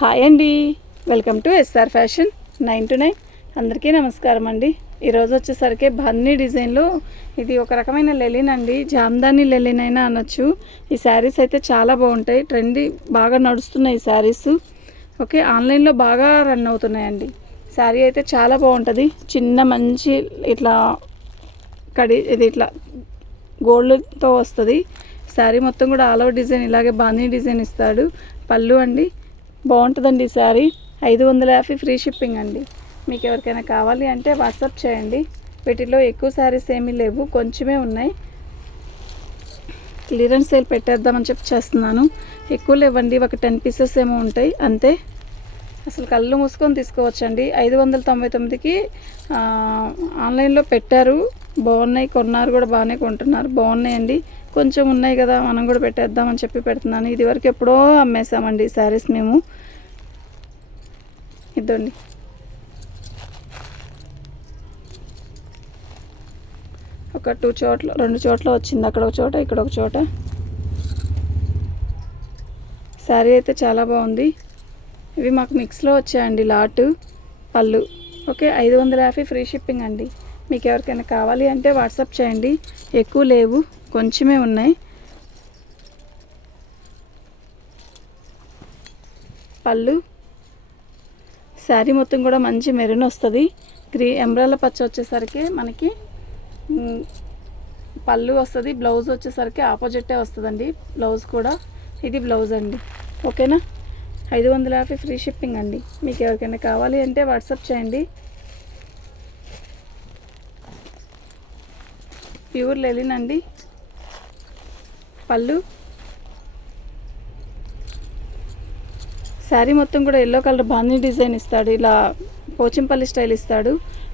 Hi అండి, welcome to SR Fashion 9 to 9. అందరికీ నమస్కారం అండి. ఈరోజు వచ్చేసరికి బన్నీ డిజైన్లో ఇది ఒక రకమైన లెలిన్ అండి, జామ్దాని లెలిన్ అయినా అనొచ్చు. ఈ శారీస్ అయితే చాలా బాగుంటాయి, ట్రెండీ బాగా నడుస్తున్నాయి ఈ శారీస్. ఓకే, ఆన్లైన్లో బాగా రన్ అవుతున్నాయండి. శారీ అయితే చాలా బాగుంటుంది, చిన్న మంచి ఇట్లా ఇది ఇట్లా గోల్డ్తో వస్తుంది. శారీ మొత్తం కూడా ఆల్ ఓవర్ డిజైన్ ఇలాగే బాన్నీ డిజైన్ ఇస్తాడు. పళ్ళు అండి బాగుంటుందండి. ఈ శారీ 550 ఫ్రీ షిప్పింగ్ అండి. మీకు ఎవరికైనా కావాలి అంటే వాట్సాప్ చేయండి. వీటిలో ఎక్కువ శారీస్ ఏమీ లేవు, కొంచెమే ఉన్నాయి. క్లియరెన్స్ సేల్ పెట్టేద్దామని చెప్పి చేస్తున్నాను. ఎక్కువ లేవండి, ఒక 10 పీసెస్ ఏమో ఉంటాయి అంతే. అసలు కళ్ళు మూసుకొని తీసుకోవచ్చండి. 599కి ఆన్లైన్లో పెట్టారు, బాగున్నాయి. కొన్నారు కూడా, బాగానే కొంటున్నారు, బాగున్నాయండి. కొంచెం ఉన్నాయి కదా, మనం కూడా పెట్టేద్దామని చెప్పి పెడుతున్నాను. ఇది వరకు ఎప్పుడో అమ్మేసామండి ఈ శారీస్ మేము. ఇదండి, ఒక 2 చోట్ల వచ్చింది, అక్కడ ఒక చోట, ఇక్కడ ఒక చోట. శారీ అయితే చాలా బాగుంది. ఇవి మాకు మిక్స్లో వచ్చాయండి లాట్. పళ్ళు ఓకే, 550 ఫ్రీ షిప్పింగ్ అండి. మీకు ఎవరికైనా కావాలి అంటే వాట్సాప్ చేయండి. ఎక్కువ లేవు, కొంచెమే ఉన్నాయి. పళ్ళు శారీ మొత్తం కూడా మంచి మెరూన్ వస్తుంది. ఎంబ్రాల పచ్చ వచ్చేసరికి మనకి పళ్ళు వస్తుంది. బ్లౌజ్ వచ్చేసరికి ఆపోజిటే వస్తుందండి, బ్లౌజ్ కూడా. ఇది బ్లౌజ్ అండి. ఓకేనా, 550 ఫ్రీ షిప్పింగ్ అండి. మీకు ఎవరికైనా కావాలి అంటే వాట్సాప్ చేయండి. ప్యూర్ లెలిన్ అండి. పళ్ళు శారీ మొత్తం కూడా ఎల్లో కలర్ బాందీ డిజైన్ ఇస్తాడు, ఇలా పోచంపల్లి స్టైల్ ఇస్తాడు.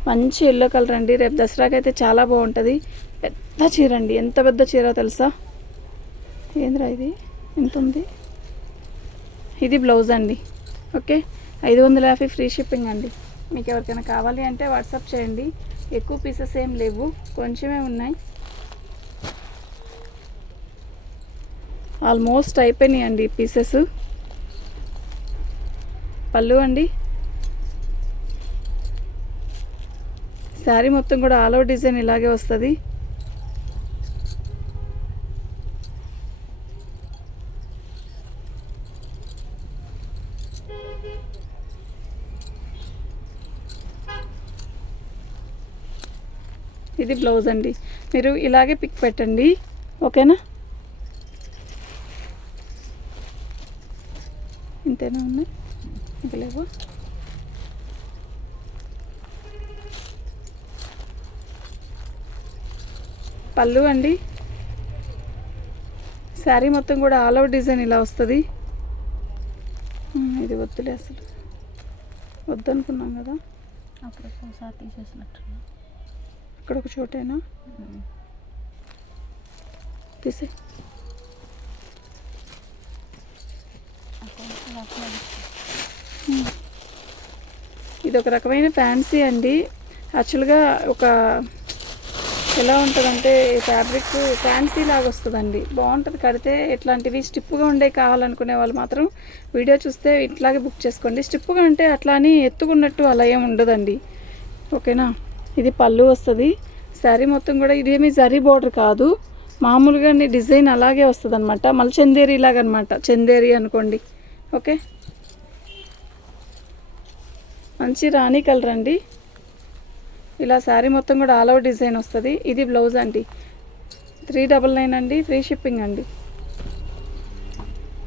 మంచి ఎల్లో కలర్ అండి. రేపు దసరాకి అయితే చాలా బాగుంటుంది. పెద్ద చీర అండి, ఎంత పెద్ద చీర తెలుసా? ఏంద్రా ఇది, ఎంత ఉంది? ఇది బ్లౌజ్ అండి. ఓకే, 550 ఫ్రీ షిప్పింగ్ అండి. మీకు ఎవరికైనా కావాలి అంటే వాట్సాప్ చేయండి. ఎక్కువ పీసెస్ ఏం లేవు, కొంచెమే ఉన్నాయి. ఆల్మోస్ట్ అయిపోయినాయి అండి పీసెస్. పళ్ళు అండి, శారీ మొత్తం కూడా ఆల్ ఓవర్ డిజైన్ ఇలాగే వస్తుంది. ఇది బ్లౌజ్ అండి. మీరు ఇలాగే పిక్ పెట్టండి, ఓకేనా? ఇంతేనా ఉన్నాయి, ఇంకా లేవు. పళ్ళు అండి, శారీ మొత్తం కూడా ఆల్ ఓవర్ డిజైన్ ఇలా వస్తుంది. ఇది వద్దులే, అసలు వద్దనుకున్నాం కదా. అప్పుడు ఒకసారి తీసేసినట్టు అక్కడ ఒక చోటేనా తీసే. ఇది ఒక రకమైన ఫ్యాన్సీ అండి. యాక్చువల్గా ఒక ఎలా ఉంటుందంటే ఫ్యాబ్రిక్ ఫ్యాన్సీ లాగా వస్తుందండి, బాగుంటుంది కడితే. ఇట్లాంటివి స్టిప్గా ఉండే కావాలనుకునే వాళ్ళు మాత్రం వీడియో చూస్తే ఇట్లాగే బుక్ చేసుకోండి. స్టిప్గా ఉంటే అట్లా అని ఎత్తుకున్నట్టు అలా ఏమి ఉండదండి, ఓకేనా? ఇది పళ్ళు వస్తుంది. శారీ మొత్తం కూడా ఇదేమీ జరీ బోర్డర్ కాదు, మామూలుగా డిజైన్ అలాగే వస్తుంది అనమాట. మళ్ళీ చందేరి లాగా అనమాట, చందేరి అనుకోండి. ఓకే, మంచి రాణి కలర్ అండి. ఇలా శారీ మొత్తం కూడా ఆల్ ఓవర్ డిజైన్ వస్తుంది. ఇది బ్లౌజ్ అండి. 399 అండి, ఫ్రీ షిప్పింగ్ అండి.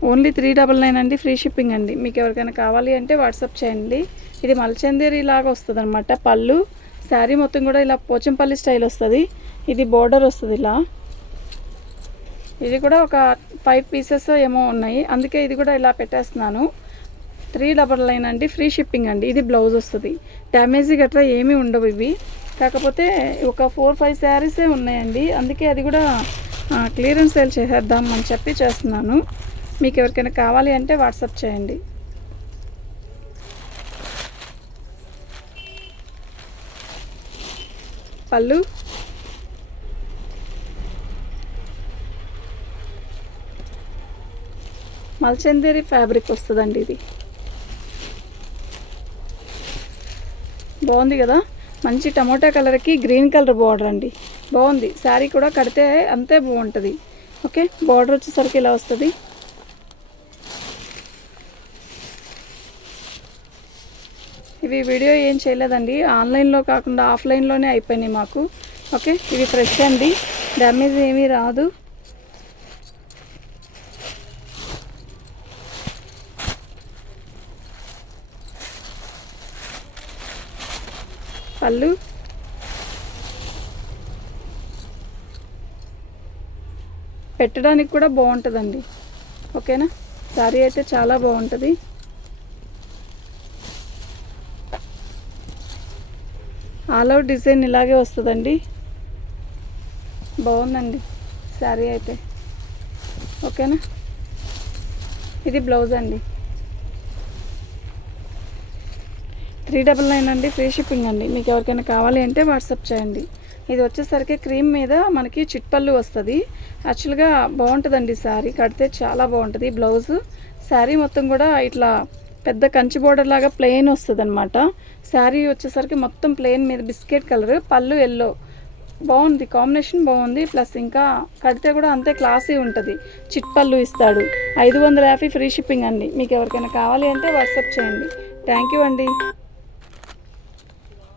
ఓన్లీ 399 అండి, ఫ్రీ షిప్పింగ్ అండి. మీకు ఎవరికైనా కావాలి అంటే వాట్సాప్ చేయండి. ఇది మల్చందేరి లాగా వస్తుంది అనమాట. పళ్ళు శారీ మొత్తం కూడా ఇలా పోచంపల్లి స్టైల్ వస్తుంది. ఇది బోర్డర్ వస్తుంది ఇలా. ఇది కూడా ఒక 5 పీసెస్ ఏమో ఉన్నాయి, అందుకే ఇది కూడా ఇలా పెట్టేస్తున్నాను. 399 అండి, ఫ్రీ షిప్పింగ్ అండి. ఇది బ్లౌజ్ వస్తుంది. డ్యామేజీ గట్రా ఏమీ ఉండవు ఇవి, కాకపోతే ఒక 4-5 శారీసే ఉన్నాయండి, అందుకే అది కూడా క్లియరెన్స్ సేల్ చేసేద్దాం అని చెప్పి చేస్తున్నాను. మీకు ఎవరికైనా కావాలి అంటే వాట్సాప్ చేయండి. పళ్ళు మల్చందేరి ఫ్యాబ్రిక్ వస్తుందండి ఇది. బాగుంది కదా, మంచి టమోటా కలర్కి గ్రీన్ కలర్ బార్డర్ అండి. బాగుంది, శారీ కూడా కడితే అంతే బాగుంటుంది. ఓకే, బార్డర్ వచ్చేసరికి ఇలా వస్తుంది. ఇవి వీడియో ఏం చేయలేదండి, ఆన్లైన్లో కాకుండా ఆఫ్లైన్లోనే అయిపోయినాయి మాకు. ఓకే, ఇవి ఫ్రెష్ అండి, డ్యామేజ్ ఏమీ రాదు. పళ్ళు పెట్టడానికి కూడా బాగుంటుందండి. ఓకేనా, శారీ అయితే చాలా బాగుంటుంది. ఆల్ అవుట్ డిజైన్ ఇలాగే వస్తుందండి. బాగుందండి శారీ అయితే. ఓకేనా, ఇది బ్లౌజ్ అండి. 399 అండి, ఫ్రీ షిప్పింగ్ అండి. మీకు ఎవరికైనా కావాలి అంటే వాట్సాప్ చేయండి. ఇది వచ్చేసరికి క్రీమ్ మీద మనకి చిట్పళ్ళు వస్తుంది. యాక్చువల్గా బాగుంటుందండి, శారీ కడితే చాలా బాగుంటుంది. బ్లౌజు శారీ మొత్తం కూడా ఇట్లా పెద్ద కంచి బోర్డర్ లాగా ప్లెయిన్ వస్తుంది అనమాట. శారీ వచ్చేసరికి మొత్తం ప్లెయిన్ మీద బిస్కెట్ కలర్, పళ్ళు ఎల్లో. బాగుంది, కాంబినేషన్ బాగుంది. ప్లస్ ఇంకా కడితే కూడా అంతే క్లాసీ ఉంటుంది. చిట్పళ్ళు ఇస్తాడు. 550 ఫ్రీ షిప్పింగ్ అండి. మీకు ఎవరికైనా కావాలి అంటే వాట్సాప్ చేయండి. థ్యాంక్ యూ అండి.